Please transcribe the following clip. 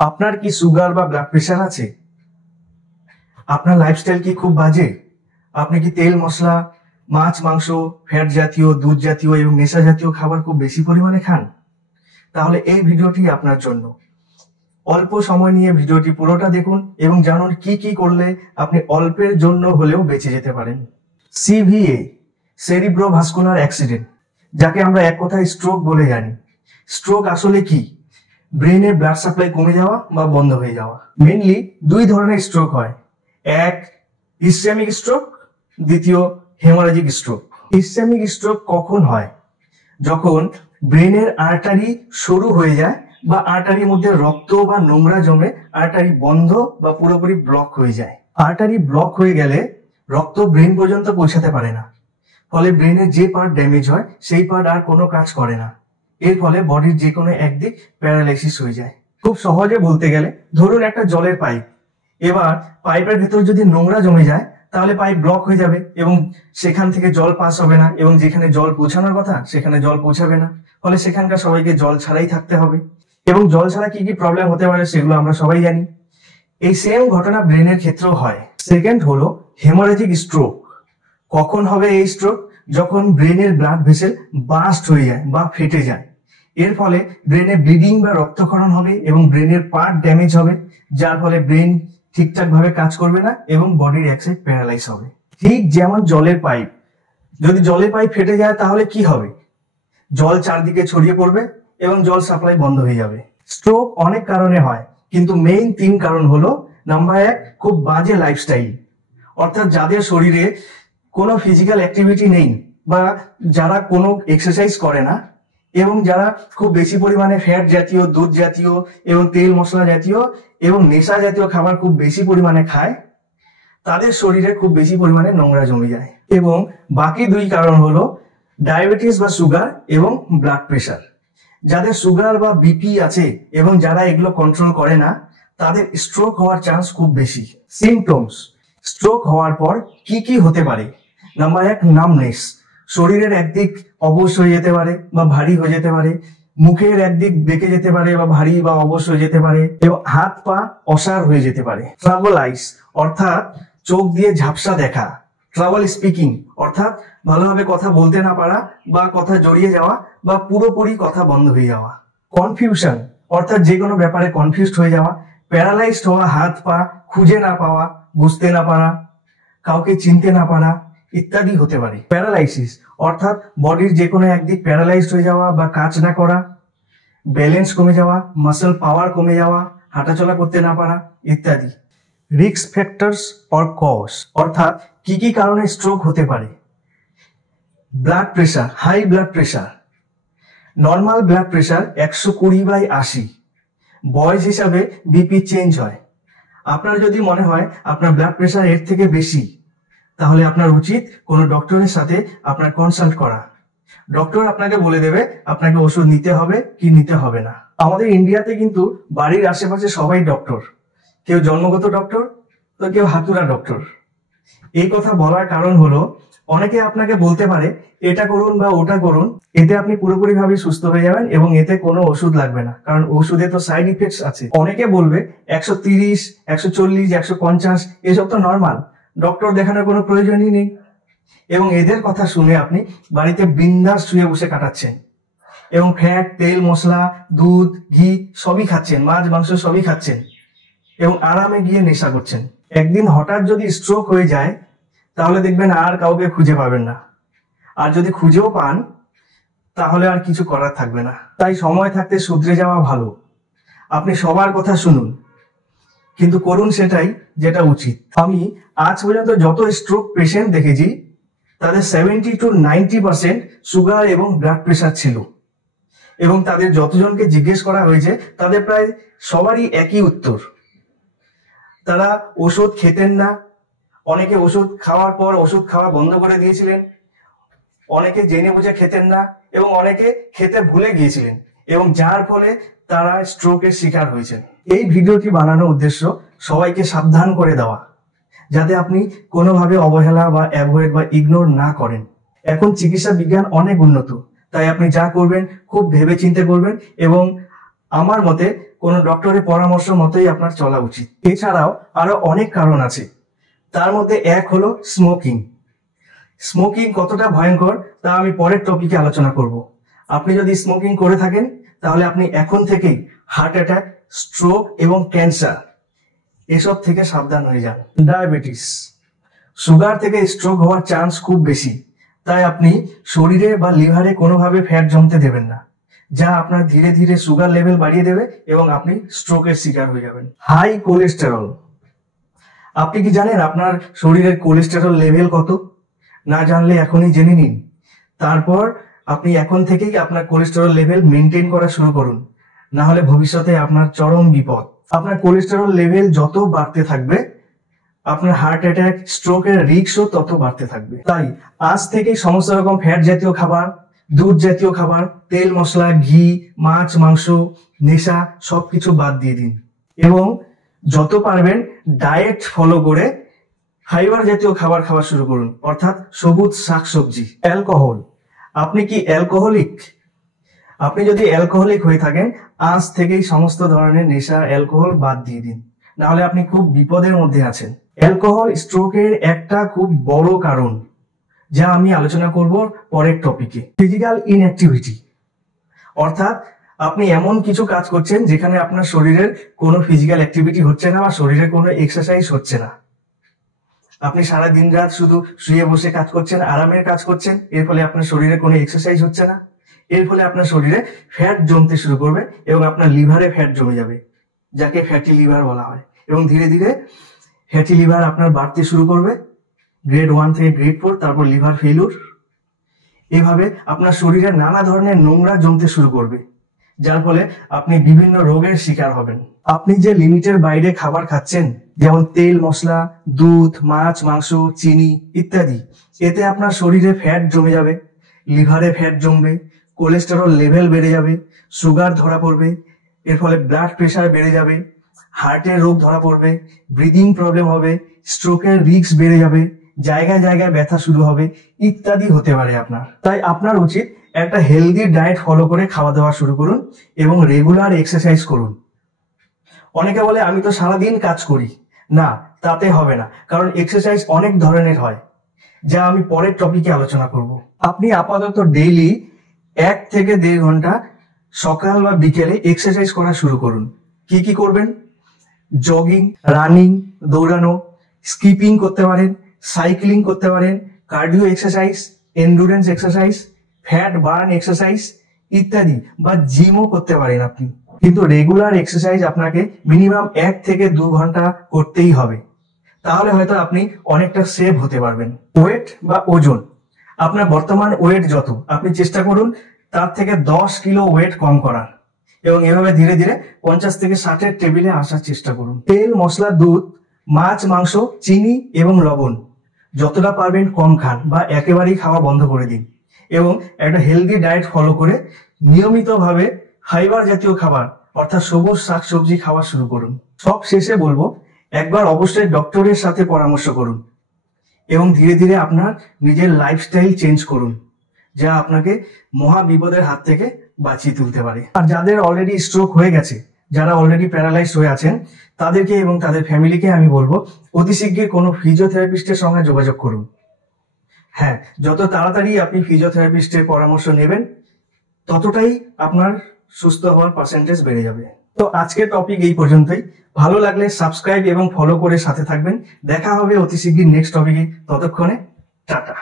আপনার কি সুগার বা ব্লাড প্রেশার আছে? আপনার লাইফস্টাইল কি খুব বাজে? আপনি কি তেল মশলা, মাছ মাংস, ফ্যাট জাতীয়, দুধ জাতীয় এবং নেশা জাতীয় খাবার খুব বেশি পরিমাণে খান? তাহলে এই ভিডিওটি আপনার জন্য। অল্প সময় নিয়ে ভিডিওটি পুরোটা দেখুন এবং জানুন কি কি করলে আপনি অল্পের জন্য হলেও বেঁচে যেতে পারেন। সিভিএ, সেরিব্রোভাস্কুলার অ্যাক্সিডেন্ট, যাকে আমরা এক কথায় স্ট্রোক বলে জানি। স্ট্রোক আসলে কি? ব্রেনের ব্লাড সাপ্লাই কমে যাওয়া বা বন্ধ হয়ে যাওয়া। মেইনলি দুই ধরনের স্ট্রোক হয়, এক ইসচেমিক স্ট্রোক, দ্বিতীয় হেমোরেজিক স্ট্রোক। ইসচেমিক স্ট্রোক কখন হয়? যখন ব্রেনের আর্টারি সরু হয়ে যায় বা আর্টারির মধ্যে রক্ত বা নোংরা জমে আর্টারি বন্ধ বা পুরোপুরি ব্লক হয়ে যায়। আর্টারি ব্লক হয়ে গেলে রক্ত ব্রেন পর্যন্ত পৌঁছাতে পারে না, ফলে ব্রেনের যে পার্ট ড্যামেজ হয় সেই পার্ট আর কোনো কাজ করে না। এর ফলে বডির যে কোনো একদিক প্যারালাইসিস হয়ে যায়। খুব সহজে বলতে গেলে, ধরুন একটা জলের পাইপ, এবার পাইপের ভেতর যদি নোংরা জমে যায় তাহলে পাইপ ব্লক হয়ে যাবে এবং সেখান থেকে জল পাস হবে না, এবং যেখানে জল পৌঁছানোর কথা সেখানে জল পৌঁছাবে না, ফলে সেখানকার সবাইকে জল ছাড়াই থাকতে হবে। এবং জল ছাড়া কি কি প্রবলেম হতে পারে সেগুলো আমরা সবাই জানি। এই সেম ঘটনা ব্রেনের ক্ষেত্রেও হয়। সেকেন্ড হলো হেমোরেজিক স্ট্রোক। কখন হবে এই স্ট্রোক? যখন ব্রেনের ব্লাড ভেসেল বার্স্ট হয়ে যায় বা ফেটে যায়। এর ফলে ব্রেনে ব্লিডিং বা রক্তক্ষরণ হবে এবং ব্রেনের পার্ট ড্যামেজ হবে, যার ফলে ব্রেন ঠিকঠাক ভাবে কাজ করবে না এবং বডির এক সাইড প্যারালাইজ হবে। ঠিক যেমন জলের পাইপ, যদি জলের পাইপ ফেটে যায় তাহলে কি হবে? জল চারদিকে ছড়িয়ে পড়বে এবং জল সাপ্লাই বন্ধ হয়ে যাবে। স্ট্রোক অনেক কারণে হয়, কিন্তু মেইন তিন কারণ হলো: নাম্বার এক, খুব বাজে লাইফস্টাইল, অর্থাৎ যাদের শরীরে কোনো ফিজিক্যাল অ্যাক্টিভিটি নেই বা যারা কোনো এক্সারসাইজ করে না, এবং যারা খুব বেশি পরিমাণে ফ্যাট জাতীয়, দুধ জাতীয় এবং তেল মশলা জাতীয় এবং নেশা জাতীয় খাবার খুব বেশি পরিমাণে খায়, তাদের শরীরে খুব বেশি পরিমাণে নোংরা জমে যায়। এবং বাকি দুই কারণ হলো ডায়াবেটিস বা সুগার এবং ব্লাড প্রেশার। যাদের সুগার বা বিপি আছে এবং যারা এগুলো কন্ট্রোল করে না, তাদের স্ট্রোক হওয়ার চান্স খুব বেশি। সিমটমস: স্ট্রোক হওয়ার পর কি কি হতে পারে? নাম্বার এক, নামনেস, শরীরের একদিক অবশ হয়ে যেতে পারে বা ভারী হয়ে যেতে পারে, মুখের একদিক বেঁকে যেতে পারে বা ভারী বা অবশ হয়ে যেতে পারে, এবং হাত পা অসাড় হয়ে যেতে পারে। ট্রাবল আইস, অর্থাৎ চোখ দিয়ে ঝাপসা দেখা। ট্রাবল স্পিকিং, অর্থাৎ ভালোভাবে কথা বলতে না পারা বা কথা জড়িয়ে যাওয়া বা পুরোপুরি কথা বন্ধ হয়ে যাওয়া। কনফিউশন, অর্থাৎ যে কোনো ব্যাপারে কনফিউজড হয়ে যাওয়া। প্যারালাইজড হওয়া, হাত পা খুঁজে না পাওয়া, বুঝতে না পারা, কাউকে চিনতে না পারা ইত্যাদি হতে পারে। প্যারালাইসিস, অর্থাৎ বডির যে কোনো একদিক প্যারালাইজড হয়ে যাওয়া বা কাজ না করা, ব্যালেন্স কমে যাওয়া, মাসল পাওয়ার কমে যাওয়া, হাঁটাচলা করতে না পারা ইত্যাদি। রিস্ক ফ্যাক্টরস অর কজ, অর্থাৎ কি কি কারণে স্ট্রোক হতে পারে? Blood pressure, high blood pressure. Normal blood pressure 120/80। বয়স হিসাবে বিপি চেঞ্জ হয়। আপনার যদি মনে হয় আপনার ব্লাড প্রেশার এর থেকে বেশি, তাহলে আপনার উচিত কোনো ডক্টরের সাথে আপনার কনসাল্ট করা। ডক্টর আপনাকে বলে দেবে আপনাকে ওষুধ নিতে হবে কি নিতে হবে না। আমাদের ইন্ডিয়াতে কিন্তু বাড়ির আশেপাশে সবাই ডক্টর, কেউ জন্মগত ডক্টর তো কেউ হাতুড়া ডক্টর। এই কথা বলার কারণ হলো, অনেকে আপনাকে বলতে পারে এটা করুন বা ওটা করুন, এতে আপনি পুরোপুরি ভাবে সুস্থ হয়ে যাবেন এবং এতে কোনো ওষুধ লাগবে না, কারণ ওষুধে তো সাইড ইফেক্টস আছে। অনেকে বলবে 130, 140, 150 এসব তো নর্মাল, ডক্টর দেখানোর কোনো প্রয়োজনই নেই। এবং এদের কথা শুনে আপনি বাড়িতে বিন্দাস শুয়ে বসে কাটাচ্ছেন এবং ফ্যাট, তেল মশলা, দুধ, ঘি সবই খাচ্ছেন, মাছ মাংস সবই খাচ্ছেন এবং আরামে গিয়ে নেশা করছেন। একদিন হঠাৎ যদি স্ট্রোক হয়ে যায় তাহলে দেখবেন আর কাউকে খুঁজে পাবেন না, আর যদি খুঁজেও পান তাহলে আর কিছু করার থাকবে না। তাই সময় থাকতে শুধরে যাওয়া ভালো। আপনি সবার কথা শুনুন, কিন্তু করুন সেটাই যেটা উচিত। আমি আজ পর্যন্ত যত স্ট্রোক পেশেন্ট দেখেছি তাদের 70 to 90% সুগার এবং ব্লাড প্রেশার ছিল, এবং তাদের যতজনকে জিজ্ঞেস করা হয়েছে তাদের প্রায় সবারই একই উত্তর, তারা ওষুধ খেতেন না। অনেকে ওষুধ খাওয়ার পর ওষুধ খাওয়া বন্ধ করে দিয়েছিলেন, অনেকে জেনে বুঝে খেতেন না, এবং অনেকে খেতে ভুলে গিয়েছিলেন, এবং যার ফলে তারা স্ট্রোকের শিকার হয়েছেন। এই ভিডিওটি বানানোর উদ্দেশ্য সবাইকে সাবধান করে দেওয়া, যাতে আপনি কোনোভাবে অবহেলা বা অ্যাভয়েড বা ইগনোর না করেন। এখন চিকিৎসা বিজ্ঞান অনেক উন্নত, তাই আপনি যা করবেন খুব ভেবে চিন্তে করবেন এবং আমার মতে কোনো ডক্টরের পরামর্শ মতোই আপনার চলা উচিত। এছাড়াও আরো অনেক কারণ আছে, তার মধ্যে এক হলো স্মোকিং। স্মোকিং কতটা ভয়ঙ্কর তা আমি পরের টপিকে আলোচনা করব। আপনি যদি স্মোকিং করে থাকেন তাহলে আপনি এখন থেকেই হার্ট অ্যাটাক, স্ট্রোক এবং ক্যান্সার এসব থেকে সাবধান হয়ে যান। ডায়াবেটিস, সুগার থেকে স্ট্রোক হওয়ার চান্স খুব বেশি, তাই আপনি শরীরে বা লিভারে কোনোভাবে ফ্যাট জমতে দেবেন না, যা আপনার ধীরে ধীরে সুগার লেভেল বাড়িয়ে দেবে এবং আপনি স্ট্রোকের শিকার হয়ে যাবেন। হাই কোলেস্টেরল, আপনি কি জানেন আপনার শরীরের কোলেস্টেরল লেভেল কত? না জানলে এখনই জেনে নিন। তারপর আপনি এখন থেকেই আপনার কোলেস্টেরল লেভেল মেনটেন করা শুরু করুন, না হলে ভবিষ্যতে আপনার চরম বিপদ। আপনার কোলেস্টেরল লেভেল যত বাড়তে থাকবে আপনার হার্ট অ্যাটাক, স্ট্রোকের রিস্কও তত বাড়তে থাকবে। তাই আজ থেকেই সমস্ত রকম ফ্যাট জাতীয় খাবার, দুধ জাতীয় খাবার, তেল মশলা, ঘি, মাছ, মাংস, নেশা সবকিছু বাদ দিয়ে দিন এবং যত পারবেন ডায়েট ফলো করে ফাইবার জাতীয় খাবার খাওয়া শুরু করুন, অর্থাৎ সবুজ শাকসবজি। অ্যালকোহল, আপনি কি অ্যালকোহলিক? আপনি যদি অ্যালকোহলিক হয়ে থাকেন আজ থেকেই সমস্ত ধরনের নেশা, অ্যালকোহল বাদ দিয়ে দিন, না হলে আপনি খুব বিপদের মধ্যে আছেন। অ্যালকোহল স্ট্রোকের একটা খুব বড় কারণ, যা আমি আলোচনা করব পরের টপিকে। ফিজিক্যাল ইনঅ্যাক্টিভিটি, অর্থাৎ আপনি এমন কিছু কাজ করছেন যেখানে আপনার শরীরের কোনো ফিজিক্যাল অ্যাক্টিভিটি হচ্ছে না বা শরীরের কোনো এক্সারসাইজ হচ্ছে না। আপনি সারা দিন রাত শুধু শুয়ে বসে কাজ করছেন, আরামের কাজ করছেন, এর ফলে আপনার শরীরে কোনো এক্সারসাইজ হচ্ছে না। এর ফলে আপনার শরীরে ফ্যাট জমতে শুরু করবে এবং আপনার লিভারে ফ্যাট জমে যাবে, যাকে ফ্যাটি লিভার বলা হয়। এবং ধীরে ধীরে ফ্যাটি লিভার আপনার বাড়তে শুরু করবে, গ্রেড 1 থেকে গ্রেড 4, তারপর লিভার ফেলিউর। এভাবে আপনার শরীরে নানা ধরনের নোংরা জমতে শুরু করবে, যার ফলে আপনি বিভিন্ন রোগের শিকার হবেন। আপনি যে লিমিটের বাইরে খাবার খাচ্ছেন, যেমন তেল মশলা, দুধ, মাছ, মাংস, চিনি ইত্যাদি, এতে আপনার শরীরে ফ্যাট জমে যাবে, লিভারে ফ্যাট জমবে, কোলেস্টেরল লেভেল বেড়ে যাবে, সুগার ধরা পড়বে, এর ফলে ব্লাড প্রেশার বেড়ে যাবে, হার্টের রোগ ধরা পড়বে, ব্রিদিং প্রবলেম হবে, স্ট্রোকের রিস্ক বেড়ে যাবে, জায়গায় জায়গায় ব্যথা শুরু হবে ইত্যাদি হতে পারে আপনার। তাই আপনার উচিত একটা হেলদি ডায়েট ফলো করে খাওয়া দাওয়া শুরু করুন এবং রেগুলার এক্সারসাইজ করুন। অনেকে বলে আমি তো সারাদিন কাজ করি, না তাতে হবে না, কারণ এক্সারসাইজ অনেক ধরনের হয়, যা আমি পরের টপিকে আলোচনা করব। আপনি আপাতত ডেইলি 1 থেকে 1.5 ঘন্টা সকাল বা বিকেলে এক্সারসাইজ করা শুরু করুন। কি কি করবেন? জগিং, রানিং, দৌড়ানো, স্কিপিং করতে পারেন, সাইক্লিং করতে পারেন, cardio exercise, endurance exercise, fat burn exercise ইত্যাদি, বা জিমও করতে পারেন আপনি। কিন্তু রেগুলার এক্সারসাইজ আপনাকে মিনিমাম 1 থেকে 2 ঘন্টা করতেই হবে, তাহলে হয়তো আপনি অনেকটা সেভ হতে পারবেন। ওয়েট বা ওজন, আপনার বর্তমান ওয়েট যত, আপনি চেষ্টা করুন তার থেকে 10 কিলো ওয়েট কম করার এবং এভাবে ধীরে ধীরে 50 থেকে 60-এর টেবিলে আসার চেষ্টা করুন। তেল মশলা, দুধ, মাছ, মাংস, চিনি এবং লবণ যতটা পারবেন কম খান বা একেবারেই খাওয়া বন্ধ করে দিন এবং একটা হেলদি ডায়েট ফলো করে নিয়মিতভাবে ফাইবার জাতীয় খাবার অর্থাৎ সবুজ শাকসবজি খাওয়া শুরু করুন। সব শেষে বলবো, একবার অবশ্যই ডক্টরের সাথে পরামর্শ করুন এবং ধীরে ধীরে আপনার নিজের লাইফস্টাইল চেঞ্জ করুন, যা আপনাকে মহা বিপদের হাত থেকে বাঁচিয়ে তুলতে পারে। আর যাদের অলরেডি স্ট্রোক হয়ে গেছে, যারা অলরেডি প্যারালাইজড হয়ে আছেন, তাদেরকে এবং তাদের ফ্যামিলিকে আমি বলবো অতি শীঘ্রই কোনো ফিজিওথেরাপিস্টের সঙ্গে যোগাযোগ করুন। হ্যাঁ, যত তাড়াতাড়ি আপনি ফিজিওথেরাপিস্টের পরামর্শ নেবেন ততটাই আপনার সুস্থ হওয়ার পার্সেন্টেজ বেড়ে যাবে। তো আজকের টপিক এই পর্যন্তই। ভালো লাগলে সাবস্ক্রাইব এবং ফলো করে সাথে থাকবেন। দেখা হবে অতি শীঘ্রই নেক্সট টপিকে। ততক্ষণে টাটা।